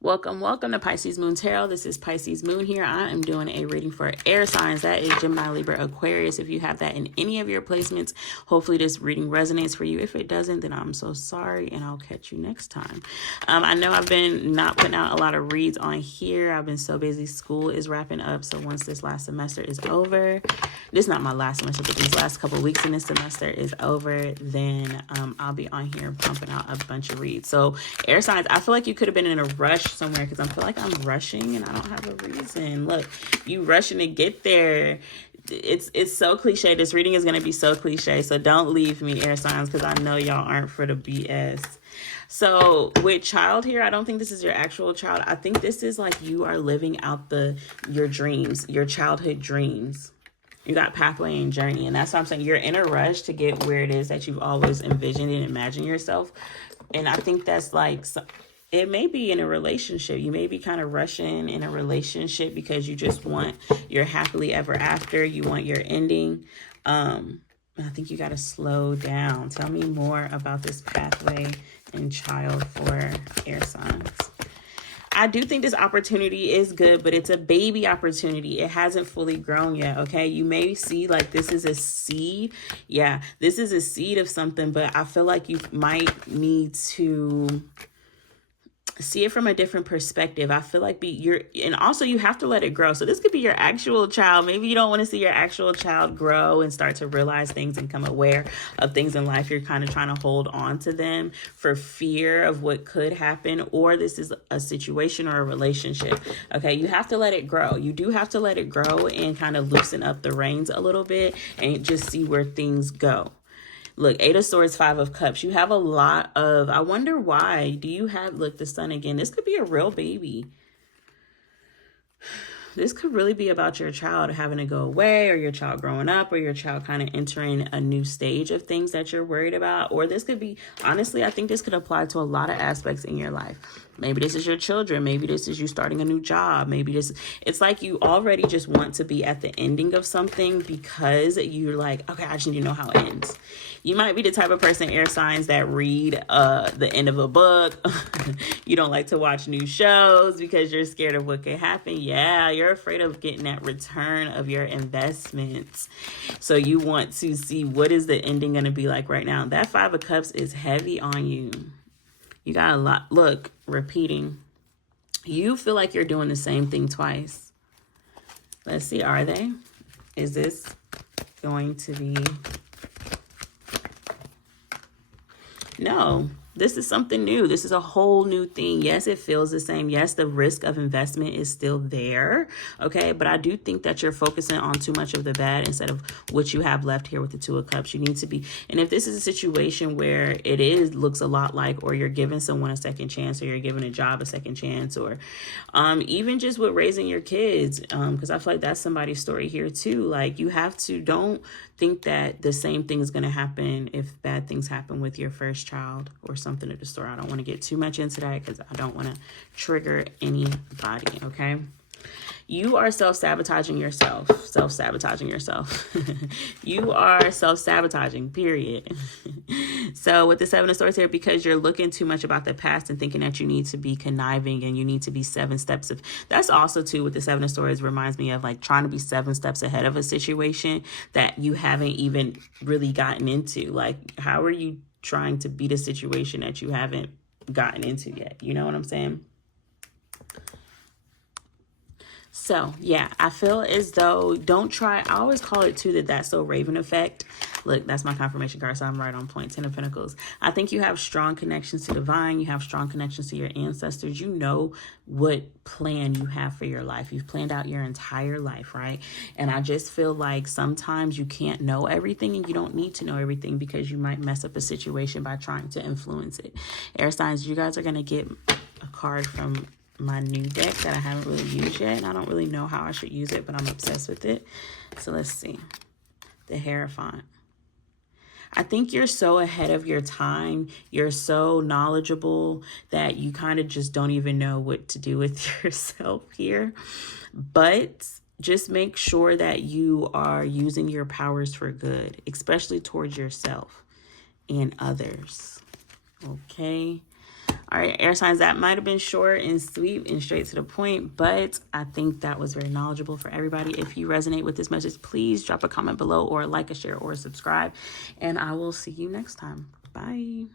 Welcome to Pisces Moon Tarot. This is Pisces Moon here. I am doing a reading for air signs. That is Gemini, Libra, Aquarius. If you have that in any of your placements, hopefully this reading resonates for you. If it doesn't, then I'm so sorry, and I'll catch you next time. I know I've been not putting out a lot of reads on here. I've been so busy. School is wrapping up, so once this last semester is over, this is not my last semester, but these last couple of weeks in this semester is over, then I'll be on here pumping out a bunch of reads. So air signs, I feel like you could have been in a rush somewhere because I feel like I'm rushing and I don't have a reason. Look, you rushing to get there. It's so cliche. This reading is going to be so cliche, so don't leave me, air signs, because I know y'all aren't for the BS. So with child here, I don't think this is your actual child. I think this is like you are living out your dreams, your childhood dreams. You got pathway and journey, and that's what I'm saying. You're in a rush to get where it is that you've always envisioned and imagined yourself. And I think that's like, it may be in a relationship. You may be kind of rushing in a relationship because you just want your happily ever after. You want your ending. I think you got to slow down. Tell me more about this pathway and child for air signs. I do think this opportunity is good, but it's a baby opportunity. It hasn't fully grown yet, okay? You may see like this is a seed. Yeah, this is a seed of something, but I feel like you might need to see it from a different perspective. I feel like and also you have to let it grow. So this could be your actual child. Maybe you don't want to see your actual child grow and start to realize things and become aware of things in life. You're kind of trying to hold on to them for fear of what could happen, or this is a situation or a relationship. Okay, you have to let it grow. You do have to let it grow and kind of loosen up the reins a little bit and just see where things go. Look, 8 of Swords, 5 of Cups. You have a lot of, I wonder why. Do you have, look, the Sun again. This could be a real baby. This could really be about your child having to go away, or your child growing up, or your child kind of entering a new stage of things that you're worried about. Or this could be, honestly, I think this could apply to a lot of aspects in your life. Maybe this is your children. Maybe this is you starting a new job. Maybe it's like you already just want to be at the ending of something because you're like, okay, I just need to know how it ends. You might be the type of person, air signs, that read the end of a book. You don't like to watch new shows because you're scared of what could happen. Yeah, you're afraid of getting that return of your investments. So you want to see what is the ending going to be like right now. That 5 of Cups is heavy on you. You got a lot. Look, repeating. You feel like you're doing the same thing twice. Let's see, are they? Is this going to be... No, this is something new. This is a whole new thing. Yes, it feels the same. Yes, the risk of investment is still there. Okay, but I do think that you're focusing on too much of the bad instead of what you have left here with the 2 of Cups. You need to be, and if this is a situation where it looks a lot like, or you're giving someone a second chance, or you're giving a job a second chance, or even just with raising your kids, because I feel like that's somebody's story here too. Like, you have to, don't think that the same thing is going to happen if bad things happen with your first child or something at the store. I don't want to get too much into that because I don't want to trigger anybody, okay? You are self-sabotaging yourself. You are self-sabotaging, period. So with the 7 of Swords here, because you're looking too much about the past and thinking that you need to be conniving and you need to be 7 steps of, that's also too with the 7 of Swords, reminds me of like trying to be 7 steps ahead of a situation that you haven't even really gotten into. Like, how are you trying to beat a situation that you haven't gotten into yet? You know what I'm saying? So, yeah, I feel as though, don't try. I always call it, too, that's so Raven effect. Look, that's my confirmation card, so I'm right on point. 10 of Pentacles. I think you have strong connections to divine. You have strong connections to your ancestors. You know what plan you have for your life. You've planned out your entire life, right? And I just feel like sometimes you can't know everything, and you don't need to know everything because you might mess up a situation by trying to influence it. Air signs, you guys are going to get a card from my new deck that I haven't really used yet, and I don't really know how I should use it, but I'm obsessed with it. So let's see. The Hierophant. I think you're so ahead of your time. You're so knowledgeable that you kind of just don't even know what to do with yourself here. But just make sure that you are using your powers for good, especially towards yourself and others. Okay. All right, air signs, that might have been short and sweet and straight to the point, but I think that was very knowledgeable for everybody. If you resonate with this message, please drop a comment below or like, a share, or subscribe, and I will see you next time. Bye.